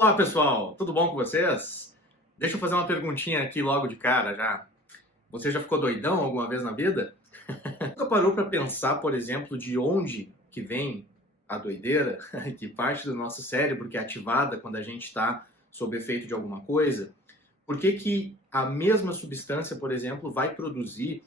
Olá pessoal, tudo bom com vocês? Deixa eu fazer uma perguntinha aqui logo de cara já. Você já ficou doidão alguma vez na vida? Nunca parou para pensar, por exemplo, de onde que vem a doideira? Que parte do nosso cérebro que é ativada quando a gente está sob efeito de alguma coisa? Por que que a mesma substância, por exemplo, vai produzir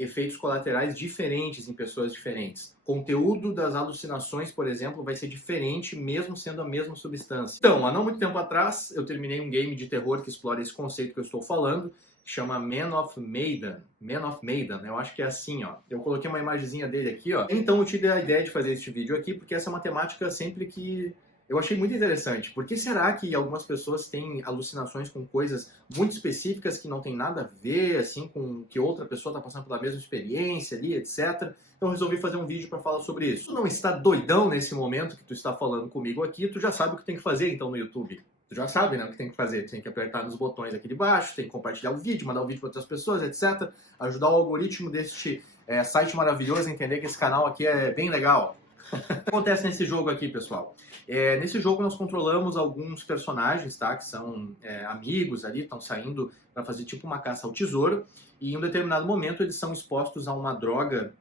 efeitos colaterais diferentes em pessoas diferentes? O conteúdo das alucinações, por exemplo, vai ser diferente mesmo sendo a mesma substância. Então, há não muito tempo atrás, eu terminei um game de terror que explora esse conceito que eu estou falando, que chama Man of Medan. Man of Medan, eu acho que é assim, ó. Eu coloquei uma imagenzinha dele aqui, ó. Então eu tive a ideia de fazer este vídeo aqui, porque essa é uma temática sempre que eu achei muito interessante. Por que será que algumas pessoas têm alucinações com coisas muito específicas que não tem nada a ver, assim, com que outra pessoa está passando pela mesma experiência ali, etc. Então eu resolvi fazer um vídeo para falar sobre isso. Tu não está doidão nesse momento que tu está falando comigo aqui, tu já sabe o que tem que fazer então no YouTube. Tu já sabe, né, o que tem que fazer. Tu tem que apertar nos botões aqui de baixo, tem que compartilhar o vídeo, mandar o vídeo para outras pessoas, etc. Ajudar o algoritmo deste site maravilhoso a entender que esse canal aqui é bem legal. O que acontece nesse jogo aqui, pessoal? Nesse jogo nós controlamos alguns personagens, tá? Que são amigos ali, estão saindo para fazer tipo uma caça ao tesouro. E em um determinado momento eles são expostos a uma droga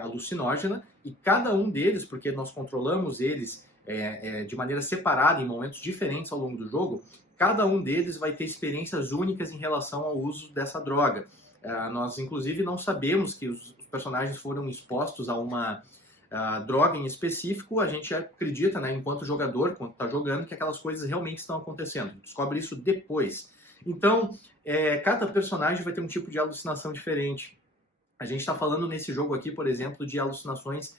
alucinógena. E cada um deles, porque nós controlamos eles de maneira separada, em momentos diferentes ao longo do jogo, cada um deles vai ter experiências únicas em relação ao uso dessa droga. Nós, inclusive, não sabemos que os personagens foram expostos a uma droga em específico. A gente acredita, né, enquanto jogador, quando está jogando, que aquelas coisas realmente estão acontecendo. Descobre isso depois. Então, cada personagem vai ter um tipo de alucinação diferente. A gente está falando nesse jogo aqui, por exemplo, de alucinações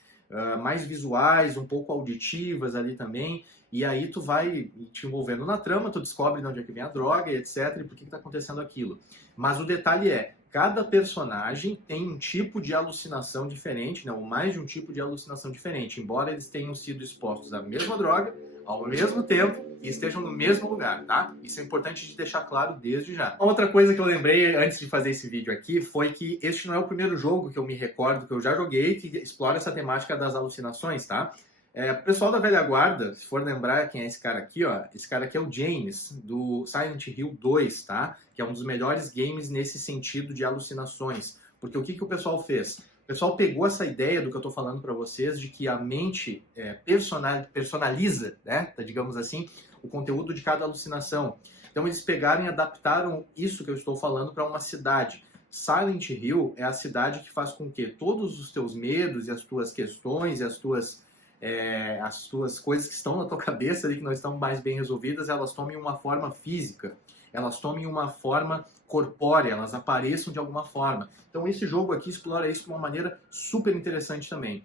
mais visuais, um pouco auditivas ali também, e aí tu vai te envolvendo na trama, tu descobre de onde é que vem a droga, e etc, e por que está acontecendo aquilo. Mas o detalhe cada personagem tem um tipo de alucinação diferente, né, ou mais de um tipo de alucinação diferente, embora eles tenham sido expostos à mesma droga, ao mesmo tempo, e estejam no mesmo lugar, tá? Isso é importante de deixar claro desde já. Outra coisa que eu lembrei antes de fazer esse vídeo aqui foi que este não é o primeiro jogo que eu me recordo, que eu já joguei, que explora essa temática das alucinações, tá? O pessoal da velha guarda, se for lembrar quem é esse cara aqui, ó, esse cara aqui é o James, do Silent Hill 2, tá? Que é um dos melhores games nesse sentido de alucinações. Porque o que o pessoal fez? O pessoal pegou essa ideia do que eu estou falando para vocês, de que a mente personaliza, né, digamos assim, o conteúdo de cada alucinação. Então eles pegaram e adaptaram isso que eu estou falando para uma cidade. Silent Hill é a cidade que faz com que todos os teus medos e as tuas questões e as tuas coisas que estão na tua cabeça ali, que não estão mais bem resolvidas, elas tomem uma forma física, elas tomem uma forma corpórea, elas apareçam de alguma forma. Então esse jogo aqui explora isso de uma maneira super interessante também.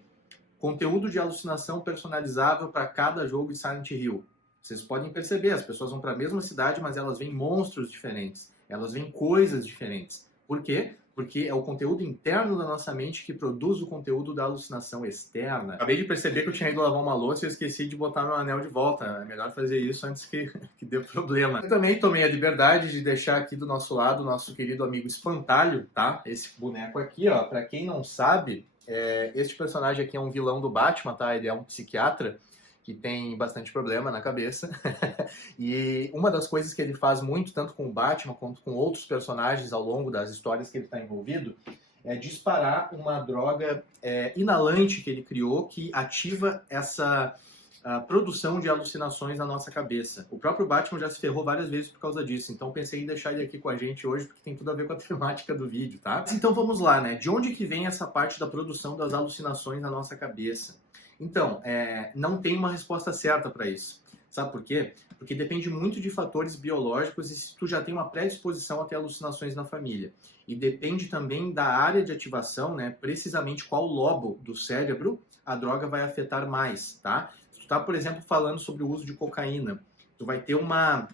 Conteúdo de alucinação personalizável para cada jogo de Silent Hill. Vocês podem perceber, as pessoas vão para a mesma cidade, mas elas veem monstros diferentes, elas veem coisas diferentes. Por quê? Porque é o conteúdo interno da nossa mente que produz o conteúdo da alucinação externa. Acabei de perceber que eu tinha ido lavar uma louça e eu esqueci de botar meu anel de volta. É melhor fazer isso antes que dê problema. Eu também tomei a liberdade de deixar aqui do nosso lado o nosso querido amigo Espantalho, tá? Esse boneco aqui, ó. Pra quem não sabe, este personagem aqui é um vilão do Batman, tá? Ele é um psiquiatra que tem bastante problema na cabeça. E uma das coisas que ele faz muito, tanto com o Batman quanto com outros personagens ao longo das histórias que ele está envolvido, é disparar uma droga inalante que ele criou que ativa essa produção de alucinações na nossa cabeça. O próprio Batman já se ferrou várias vezes por causa disso, então pensei em deixar ele aqui com a gente hoje, porque tem tudo a ver com a temática do vídeo, tá? Então vamos lá, né? De onde que vem essa parte da produção das alucinações na nossa cabeça? Então, não tem uma resposta certa para isso. Sabe por quê? Porque depende muito de fatores biológicos e se tu já tem uma predisposição a ter alucinações na família. E depende também da área de ativação, né? Precisamente qual lobo do cérebro a droga vai afetar mais, tá? Se tu tá, por exemplo, falando sobre o uso de cocaína, tu vai ter uma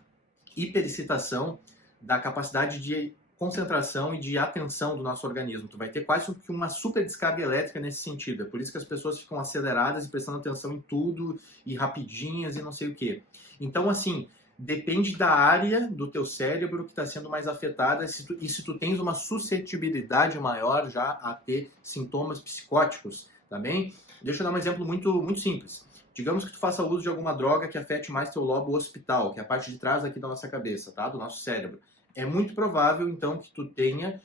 hiperexcitação da capacidade de concentração e de atenção do nosso organismo. Tu vai ter quase que uma super descarga elétrica nesse sentido. É por isso que as pessoas ficam aceleradas e prestando atenção em tudo e rapidinhas e não sei o quê. Então, assim, depende da área do teu cérebro que está sendo mais afetada e se tu tens uma suscetibilidade maior já a ter sintomas psicóticos, tá bem? Deixa eu dar um exemplo muito, muito simples. digamos que tu faça uso de alguma droga que afete mais teu lobo occipital, que é a parte de trás aqui da nossa cabeça, tá? Do nosso cérebro. É muito provável, então, que tu tenha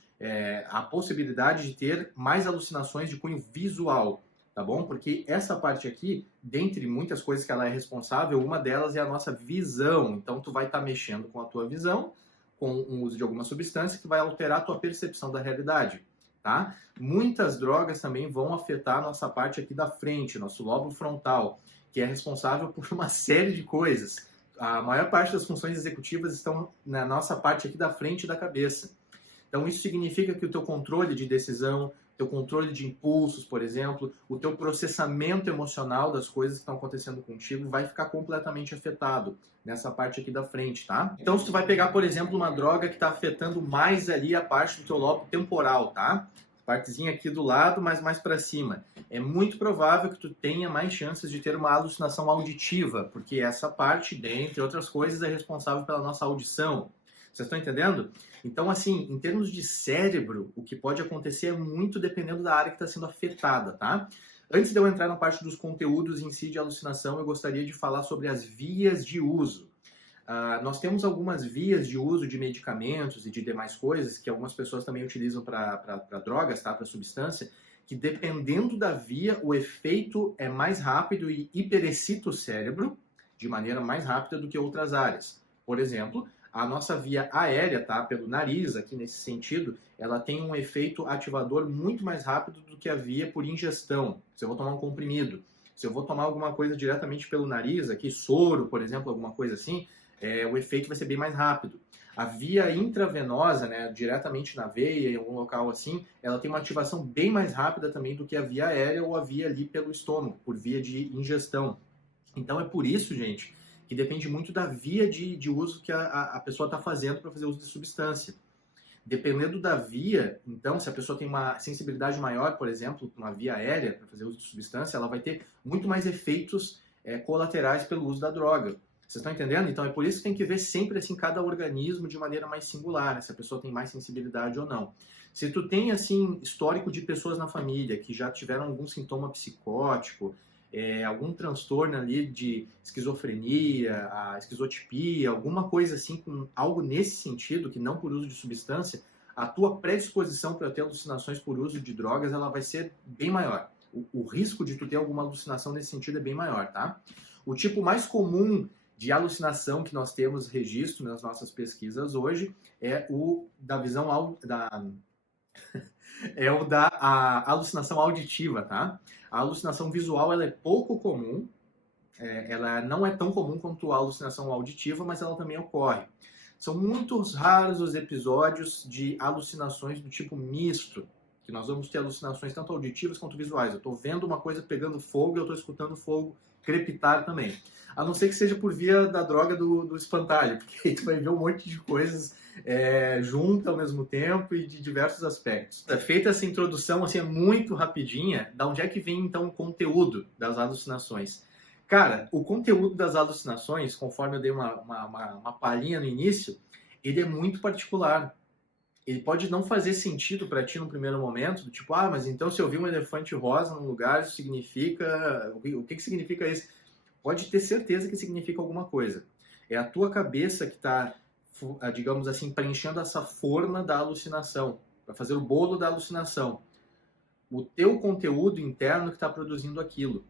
a possibilidade de ter mais alucinações de cunho visual, tá bom? Porque essa parte aqui, dentre muitas coisas que ela é responsável, uma delas é a nossa visão. Então, tu vai estar mexendo com a tua visão, com o uso de alguma substância que vai alterar a tua percepção da realidade, tá? Muitas drogas também vão afetar a nossa parte aqui da frente, nosso lobo frontal, que é responsável por uma série de coisas. A maior parte das funções executivas estão na nossa parte aqui da frente da cabeça. Então, isso significa que o teu controle de decisão, teu controle de impulsos, por exemplo, o teu processamento emocional das coisas que estão acontecendo contigo vai ficar completamente afetado nessa parte aqui da frente, tá? Então, se tu vai pegar, por exemplo, uma droga que está afetando mais ali a parte do teu lobo temporal, tá? Partezinha aqui do lado, mas mais para cima. É muito provável que tu tenha mais chances de ter uma alucinação auditiva, porque essa parte, dentre outras coisas, é responsável pela nossa audição. Vocês estão entendendo? Então, assim, em termos de cérebro, o que pode acontecer é muito dependendo da área que está sendo afetada, tá? Antes de eu entrar na parte dos conteúdos em si de alucinação, eu gostaria de falar sobre as vias de uso. Nós temos algumas vias de uso de medicamentos e de demais coisas que algumas pessoas também utilizam para drogas, tá? Para substância, que dependendo da via, o efeito é mais rápido e hiperexcita o cérebro de maneira mais rápida do que outras áreas. Por exemplo, a nossa via aérea, tá? Pelo nariz, aqui nesse sentido, ela tem um efeito ativador muito mais rápido do que a via por ingestão. Se eu vou tomar um comprimido, se eu vou tomar alguma coisa diretamente pelo nariz, aqui soro, por exemplo, alguma coisa assim, o efeito vai ser bem mais rápido. A via intravenosa, né, diretamente na veia, em algum local assim, ela tem uma ativação bem mais rápida também do que a via aérea ou a via ali pelo estômago, por via de ingestão. Então é por isso, gente, que depende muito da via de uso que a pessoa está fazendo para fazer uso de substância. Dependendo da via, então, se a pessoa tem uma sensibilidade maior, por exemplo, uma via aérea para fazer uso de substância, ela vai ter muito mais efeitos colaterais pelo uso da droga. Vocês estão entendendo? Então é por isso que tem que ver sempre assim cada organismo de maneira mais singular, né? Se a pessoa tem mais sensibilidade ou não. Se tu tem assim histórico de pessoas na família que já tiveram algum sintoma psicótico, algum transtorno ali de esquizofrenia, a esquizotipia, alguma coisa assim, com algo nesse sentido, que não por uso de substância, a tua predisposição para ter alucinações por uso de drogas, ela vai ser bem maior. O risco de tu ter alguma alucinação nesse sentido é bem maior, tá? O tipo mais comum de alucinação que nós temos registro nas nossas pesquisas hoje é o da visão é o da alucinação auditiva, tá? A alucinação visual ela é pouco comum, ela não é tão comum quanto a alucinação auditiva, mas ela também ocorre. São muito raros os episódios de alucinações do tipo misto, que nós vamos ter alucinações tanto auditivas quanto visuais. Eu estou vendo uma coisa pegando fogo e eu estou escutando fogo crepitar também. A não ser que seja por via da droga do espantalho, porque aí tu vai ver um monte de coisas junto ao mesmo tempo e de diversos aspectos. Feita essa introdução assim, muito rapidinha, da onde é que vem então o conteúdo das alucinações? Cara, o conteúdo das alucinações, conforme eu dei uma palhinha no início, ele é muito particular. Ele pode não fazer sentido para ti no primeiro momento, do tipo, mas então se eu vi um elefante rosa num lugar, isso significa... O que significa isso? Pode ter certeza que significa alguma coisa. É a tua cabeça que está, digamos assim, preenchendo essa forma da alucinação, para fazer o bolo da alucinação. O teu conteúdo interno que está produzindo aquilo.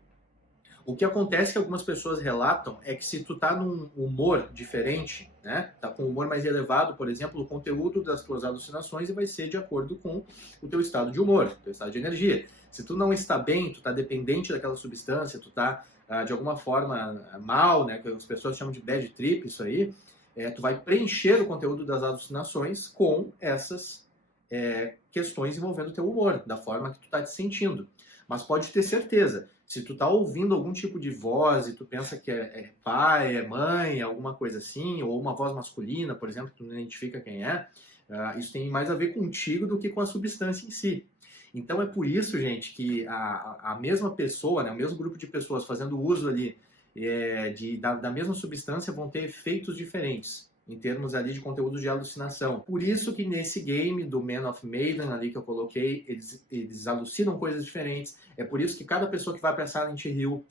O que acontece que algumas pessoas relatam é que se tu tá num humor diferente, né, tá com um humor mais elevado, por exemplo, o conteúdo das tuas alucinações vai ser de acordo com o teu estado de humor, teu estado de energia. Se tu não está bem, tu tá dependente daquela substância, tu tá de alguma forma mal, né, que as pessoas chamam de bad trip, isso aí, tu vai preencher o conteúdo das alucinações com essas questões envolvendo o teu humor, da forma que tu tá te sentindo. Mas pode ter certeza, se tu tá ouvindo algum tipo de voz e tu pensa que é pai, é mãe, alguma coisa assim, ou uma voz masculina, por exemplo, que tu não identifica quem isso tem mais a ver contigo do que com a substância em si. Então é por isso, gente, que a mesma pessoa, né, o mesmo grupo de pessoas fazendo uso ali da mesma substância vão ter efeitos diferentes em termos ali de conteúdo de alucinação. Por isso que nesse game do Man of Medan ali que eu coloquei, eles alucinam coisas diferentes. É por isso que cada pessoa que vai para Silent Hill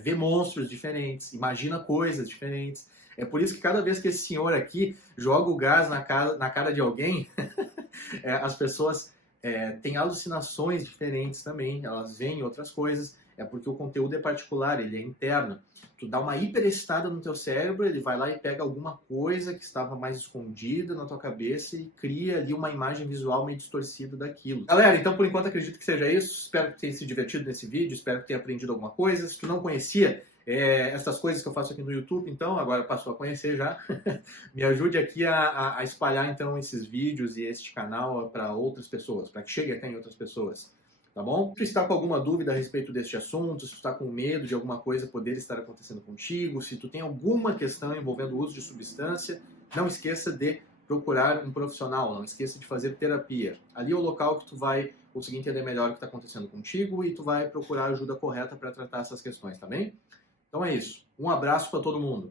vê monstros diferentes, imagina coisas diferentes. É por isso que cada vez que esse senhor aqui joga o gás na cara de alguém, as pessoas têm alucinações diferentes também, elas veem outras coisas, é porque o conteúdo é particular, ele é interno. Tu dá uma hiperexcitada no teu cérebro, ele vai lá e pega alguma coisa que estava mais escondida na tua cabeça e cria ali uma imagem visual meio distorcida daquilo. Galera, então por enquanto acredito que seja isso. Espero que tenha se divertido nesse vídeo, espero que tenha aprendido alguma coisa. Se tu não conhecia essas coisas que eu faço aqui no YouTube, então agora passou a conhecer já. Me ajude aqui a espalhar então esses vídeos e este canal para outras pessoas, para que chegue até em outras pessoas. Tá bom? Se está com alguma dúvida a respeito deste assunto, se tu está com medo de alguma coisa poder estar acontecendo contigo, se tu tem alguma questão envolvendo o uso de substância, não esqueça de procurar um profissional, não esqueça de fazer terapia. Ali é o local que tu vai conseguir entender melhor o que está acontecendo contigo e tu vai procurar a ajuda correta para tratar essas questões, tá bem? Então é isso. Um abraço para todo mundo.